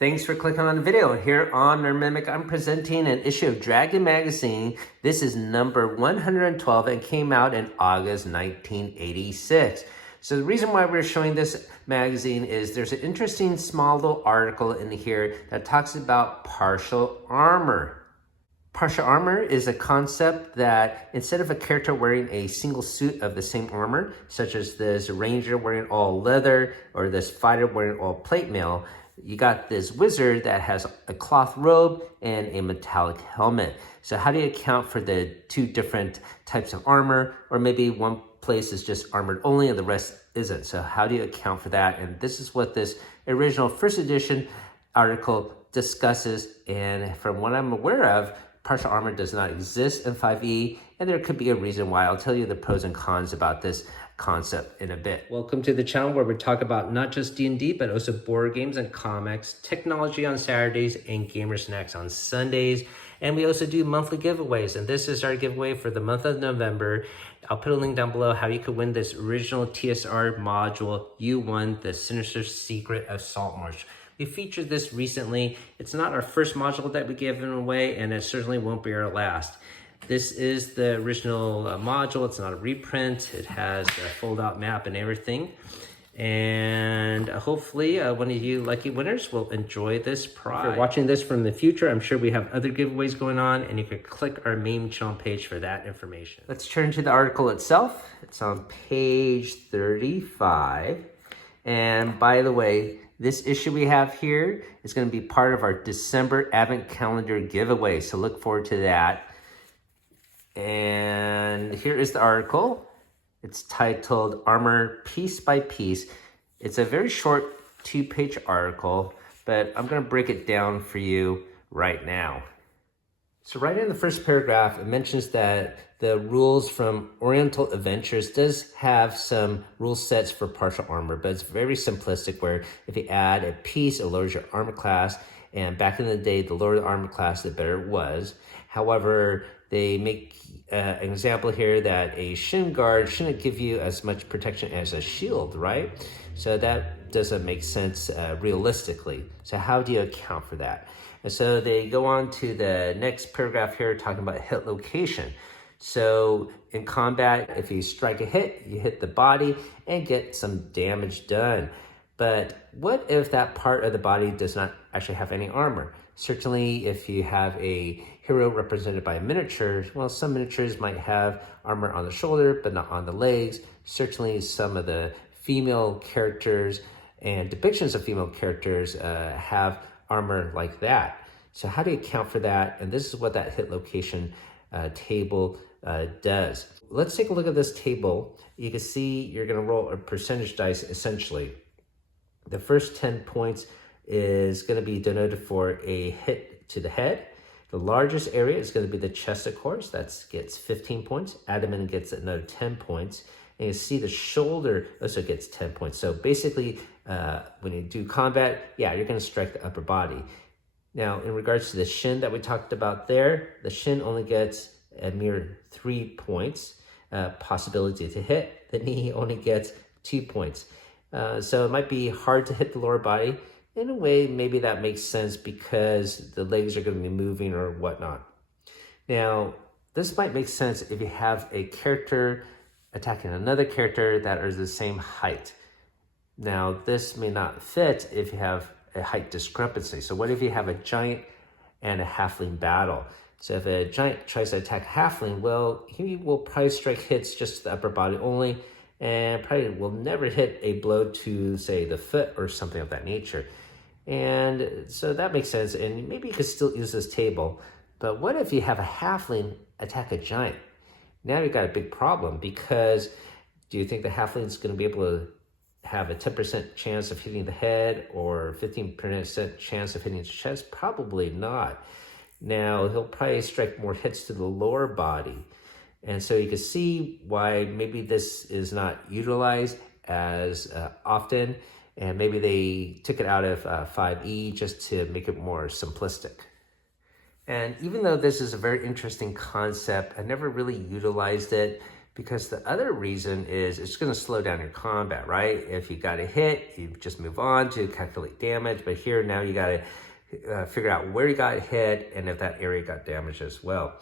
Thanks for clicking on the video. Here on Nerd Mimic, I'm presenting an issue of Dragon Magazine. This is number 112 and came out in August 1986. So the reason why we're showing this magazine is there's an interesting small little article in here that talks about partial armor. Partial armor is a concept that instead of a character wearing a single suit of the same armor, such as this ranger wearing all leather or this fighter wearing all plate mail, you got this wizard that has a cloth robe and a metallic helmet. So how do you account for the two different types of armor? Or maybe one place is just armored only and the rest isn't. So how do you account for that? And this is what this original first edition article discusses. And from what I'm aware of, partial armor does not exist in 5e, and there could be a reason why. I'll tell you the pros and cons about this concept in a bit. Welcome to the channel where we talk about not just D&D, but also board games and comics, technology on Saturdays, and gamer snacks on Sundays. And we also do monthly giveaways, and this is our giveaway for the month of November. I'll put a link down below how you could win this original TSR module. You won the Sinister Secret of Saltmarch. We featured this recently. It's not our first module that we gave away, and it certainly won't be our last. This is the original module. It's not a reprint. It has a fold-out map and everything. And hopefully one of you lucky winners will enjoy this prize. If you're watching this from the future, I'm sure we have other giveaways going on, and you can click our main channel page for that information. Let's turn to the article itself. It's on page 35. And by the way, this issue we have here is going to be part of our December Advent Calendar giveaway, so look forward to that. And here is the article. It's titled Armor Piece by Piece. It's a very short 2-page article, but I'm going to break it down for you right now. So right in the first paragraph, it mentions that the rules from Oriental Adventures does have some rule sets for partial armor, but it's very simplistic where if you add a piece, it lowers your armor class. And back in the day, the lower the armor class, the better it was. However, they make an example here that a shin guard shouldn't give you as much protection as a shield, right? So that doesn't make sense realistically. So how do you account for that? And so they go on to the next paragraph here talking about hit location. So in combat, if you strike a hit, you hit the body and get some damage done. But what if that part of the body does not actually have any armor? Certainly, if you have a hero represented by a miniature, well, some miniatures might have armor on the shoulder, but not on the legs. Certainly, some of the female characters and depictions of female characters have armor like that. So how do you account for that? And this is what that hit location table does. Let's take a look at this table. You can see you're going to roll a percentage dice essentially. The first 10 points is going to be denoted for a hit to the head. The largest area is going to be the chest, of course. That gets 15 points. Adamant gets another 10 points. And you see the shoulder also gets 10 points. So basically, when you do combat, yeah, you're going to strike the upper body. Now, in regards to the shin that we talked about there, the shin only gets a mere 3 points, possibility to hit. The knee only gets 2 points. So it might be hard to hit the lower body. In a way, maybe that makes sense because the legs are going to be moving or whatnot. Now, this might make sense if you have a character attacking another character that is the same height. Now, this may not fit if you have a height discrepancy. So what if you have a giant and a halfling battle? So if a giant tries to attack a halfling, well, he will probably strike hits just to the upper body only, and probably will never hit a blow to, say, the foot or something of that nature. And so that makes sense, and maybe you could still use this table. But what if you have a halfling attack a giant? Now you've got a big problem, because do you think the halfling is going to be able to have a 10% chance of hitting the head or 15% chance of hitting the chest? Probably not. Now, he'll probably strike more hits to the lower body. And so you can see why maybe this is not utilized as often, and maybe they took it out of 5e just to make it more simplistic. And even though this is a very interesting concept, I never really utilized it Because the other reason is it's going to slow down your combat, right? If you got a hit, you just move on to calculate damage. But here now you got to figure out where you got hit and if that area got damaged as well.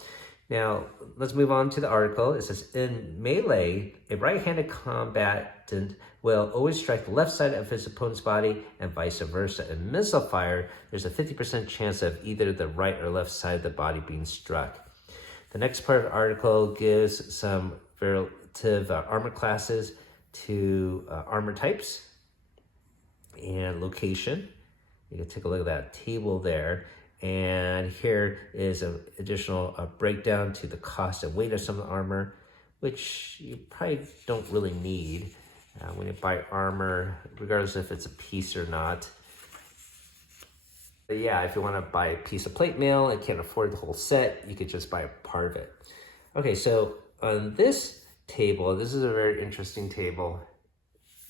Now, let's move on to the article. It says, in melee, a right-handed combatant will always strike the left side of his opponent's body and vice versa. In missile fire, there's a 50% chance of either the right or left side of the body being struck. The next part of the article gives some relative armor classes to armor types and location. You can take a look at that table there. And here is an additional breakdown to the cost and weight of some of the armor, which you probably don't really need when you buy armor, regardless if it's a piece or not. But yeah, if you want to buy a piece of plate mail and can't afford the whole set, you could just buy a part of it. Okay, so on this table, this is a very interesting table.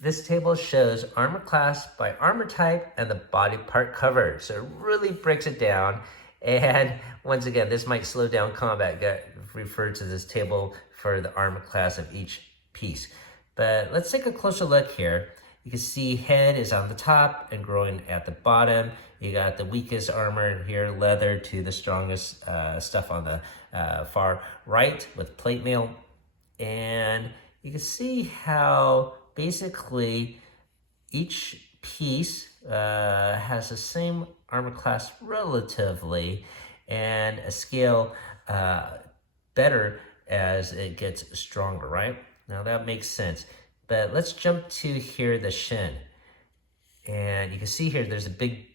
This table shows armor class by armor type and the body part covered. So it really breaks it down. And once again, this might slow down combat. Get referred to this table for the armor class of each piece. But let's take a closer look here. You can see head is on the top and growing at the bottom. You got the weakest armor here, leather, to the strongest stuff on the far right with plate mail. And you can see how basically each piece has the same armor class relatively, and a scale better as it gets stronger, right? Now that makes sense. But let's jump to here, the shin. And you can see here there's a big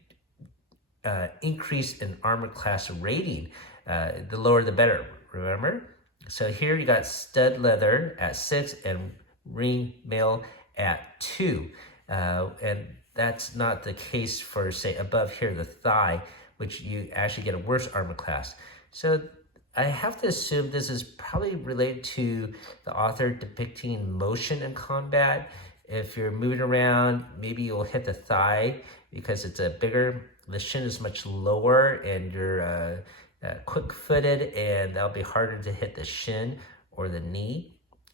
increase in armor class rating. The lower the better, remember? So here you got stud leather at 6 and ring mail at 2. And that's not the case for, say, above here, the thigh, which you actually get a worse armor class. So I have to assume this is probably related to the author depicting motion in combat. If you're moving around, maybe you'll hit the thigh because it's a bigger, the shin is much lower, and you're quick-footed, and that'll be harder to hit the shin or the knee.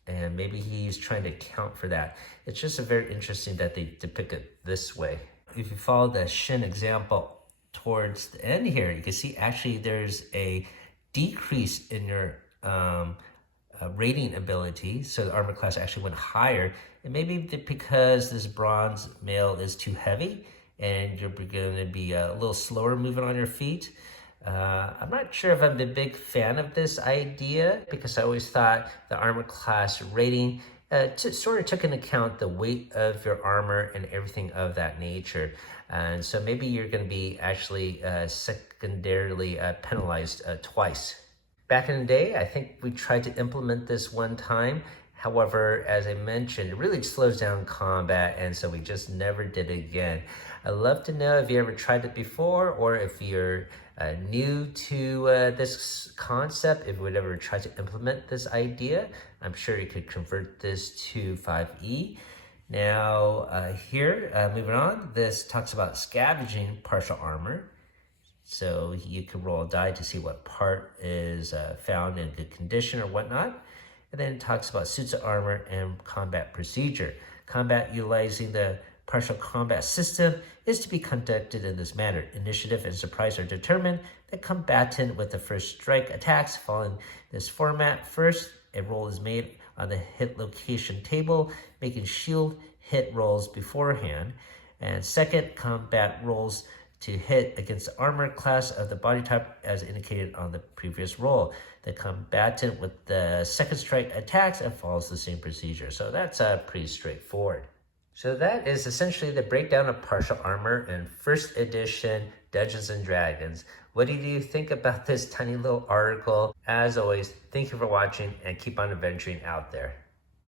And maybe he's trying to account for that. It's just very interesting that they depict it this way. If you follow the shin example towards the end here, you can see actually there's a decrease in your rating ability. So the armor class actually went higher. And maybe because this bronze mail is too heavy and you're going to be a little slower moving on your feet. I'm not sure if I'm a big fan of this idea, because I always thought the armor class rating sort of took into account the weight of your armor and everything of that nature. And so maybe you're going to be actually secondarily penalized twice. Back in the day, I think we tried to implement this one time. However, as I mentioned, it really slows down combat, and so we just never did it again. I'd love to know if you ever tried it before, or if you're new to this concept, if you would ever try to implement this idea. I'm sure you could convert this to 5e. Now, here, moving on, this talks about scavenging partial armor. So you can roll a die to see what part is found in good condition or whatnot. And then it talks about suits of armor and combat procedure. Combat utilizing the partial combat system is to be conducted in this manner. Initiative and surprise are determined. The combatant with the first strike attacks following this format. First, a roll is made on the hit location table, making shield hit rolls beforehand. And second, combat rolls to hit against the armor class of the body type as indicated on the previous roll. The combatant with the second strike attacks and follows the same procedure. So that's pretty straightforward. So that is essentially the breakdown of partial armor in first edition Dungeons & Dragons. What do you think about this tiny little article? As always, thank you for watching and keep on adventuring out there.